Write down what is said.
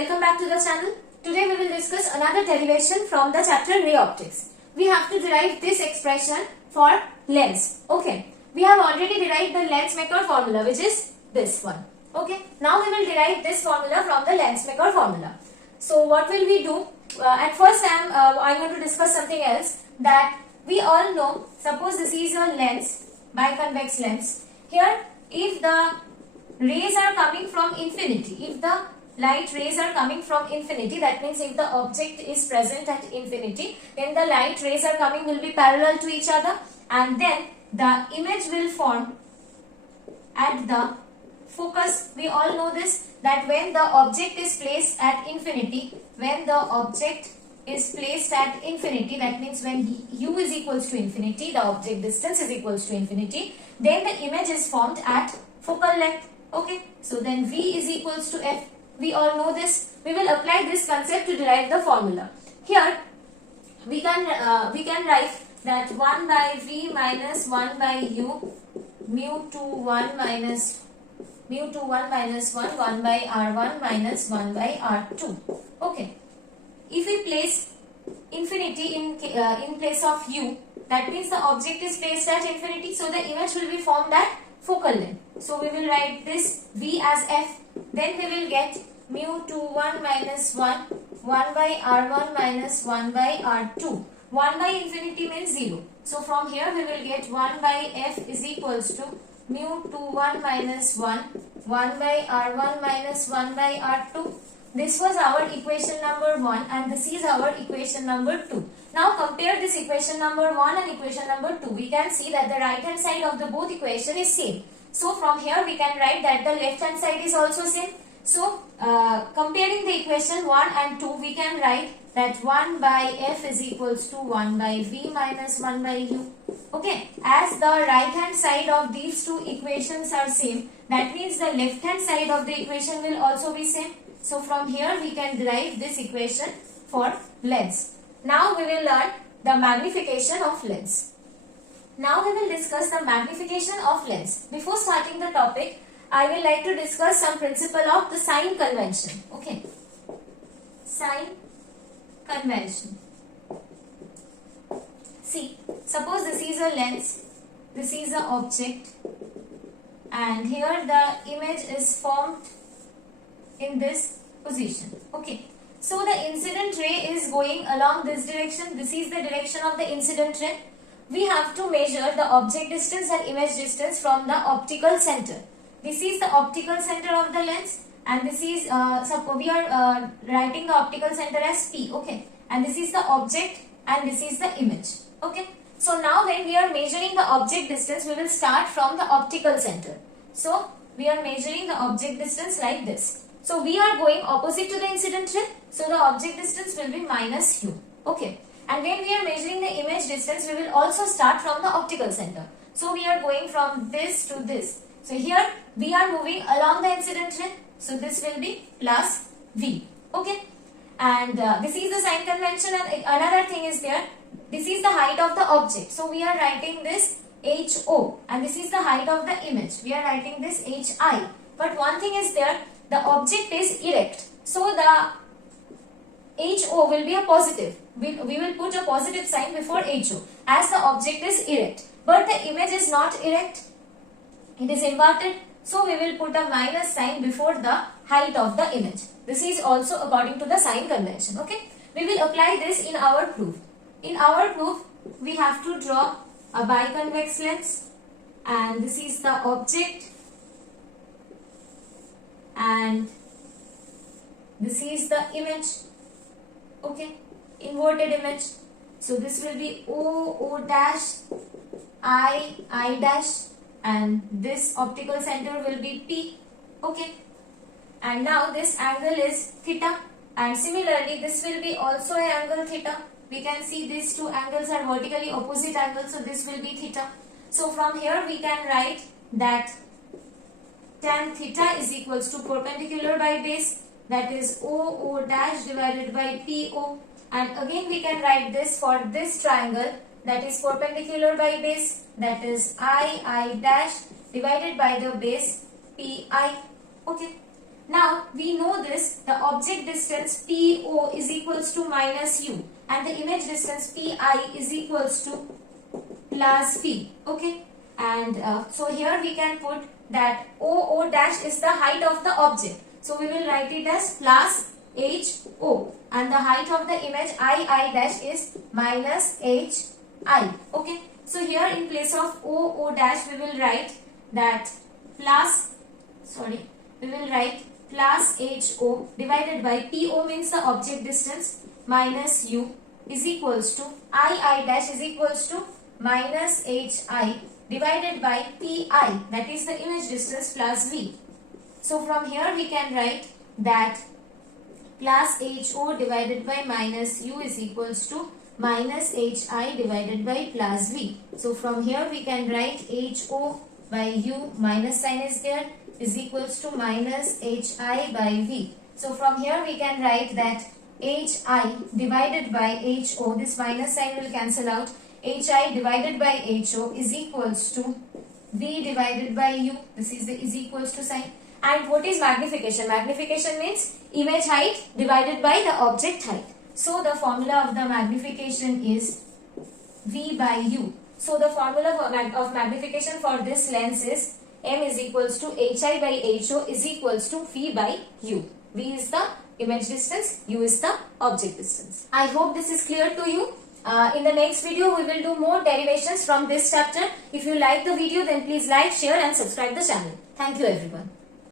welcome back to the channel. Today we will discuss another derivation from the chapter ray optics. We have to derive this expression for lens. Okay, we have already derived the Lensmaker formula, which is this one. Okay, now we will derive this formula from the Lensmaker formula. So what will we do? At first I want to discuss something else, that we all know, suppose this is your lens, biconvex lens. Here, if the rays are coming from infinity, if the light rays are coming from infinity, that means if the object is present at infinity, then the light rays are coming will be parallel to each other, and then the image will form at the focus. We all know this, that when the object is placed at infinity, when the object is placed at infinity, that means when u is equals to infinity, the object distance is equals to infinity, then the image is formed at focal length. Okay, so then v is equals to f. We all know this. We will apply this concept to derive the formula. Here we can write that 1 by v minus 1 by u mu to 1 minus 1 1 by r1 minus 1 by r2. Okay, if we place infinity in place of u, that means the object is placed at infinity, so the image will be formed at focal length. So we will write this v as f. Then we will get mu to 1 minus 1 1 by r1 minus 1 by r2. 1 by infinity means 0. So from here we will get 1 by f is equals to mu to 1 minus 1 1 by r1 minus 1 by r2. This was our equation number 1 and this is our equation number 2. Now compare this equation number 1 and equation number 2. We can see that the right hand side of the both equation is same. So from here we can write that the left hand side is also same. So comparing the equation 1 and 2, we can write that 1 by f is equals to 1 by v minus 1 by u. Okay, as the right hand side of these two equations are same, that means the left hand side of the equation will also be same. So from here we can derive this equation for lens. Now we will learn the magnification of lens. Now we will discuss the magnification of lens. Before starting the topic, I will like to discuss some principle of the sign convention. Okay, sign convention. See, suppose this is a lens, this is an object, and here the image is formed in this position. Okay, so the incident ray is going along this direction. This is the direction of the incident ray. We have to measure the object distance and image distance from the optical center. This is the optical center of the lens, and this is suppose we are writing the optical center as P. Okay, and this is the object and this is the image. Okay, so now when we are measuring the object distance, we will start from the optical center. So we are measuring the object distance like this. So we are going opposite to the incident ray, so the object distance will be minus u. Okay, and when we are measuring the image distance, we will also start from the optical center. So we are going from this to this. So here we are moving along the incident ray, so this will be plus v. Okay, and this is the sign convention, and another thing is there. This is the height of the object, so we are writing this HO, and this is the height of the image. We are writing this HI. But one thing is there, the object is erect, so the HO will be a positive. We will put a positive sign before HO as the object is erect. But the image is not erect, it is inverted, so we will put a minus sign before the height of the image. This is also according to the sign convention. Okay, we will apply this in our proof. In our proof, we have to draw a biconvex lens, and this is the object, and this is the image. Okay, inverted image. So this will be O dash, I dash, and this optical center will be P. Okay, and now this angle is theta, and similarly this will be also an angle theta. We can see these two angles are vertically opposite angles, so this will be theta. So from here we can write that tan theta is equals to perpendicular by base, that is O dash divided by PO, and again we can write this for this triangle, that is perpendicular by base, that is I dash divided by the base PI. Okay, Now we know this, the object distance PO is equals to minus U and the image distance PI is equals to plus V. Okay, and so here we can put that OO dash is the height of the object. So we will write it as plus HO and the height of the image II dash is minus HI. Okay, so here in place of OO dash we will write that we will write plus HO divided by PO means the object distance minus U is equals to II dash is equals to minus HI divided by PI, that is the image distance, plus V. So from here we can write that plus HO divided by minus U is equals to minus HI divided by plus V. So from here we can write HO by U, minus sign is there, is equals to minus HI by V. So from here we can write that HI divided by HO, this minus sign will cancel out, HI divided by HO is equals to V divided by U, this is the is equals to sign. And what is magnification? Magnification means image height divided by the object height. So the formula of the magnification is V by U. So the formula of magnification for this lens is M is equals to HI by HO is equals to V by U. V is the image distance, U is the object distance. I hope this is clear to you. In the next video we will do more derivations from this chapter. If you like the video then please like, share and subscribe the channel. Thank you everyone.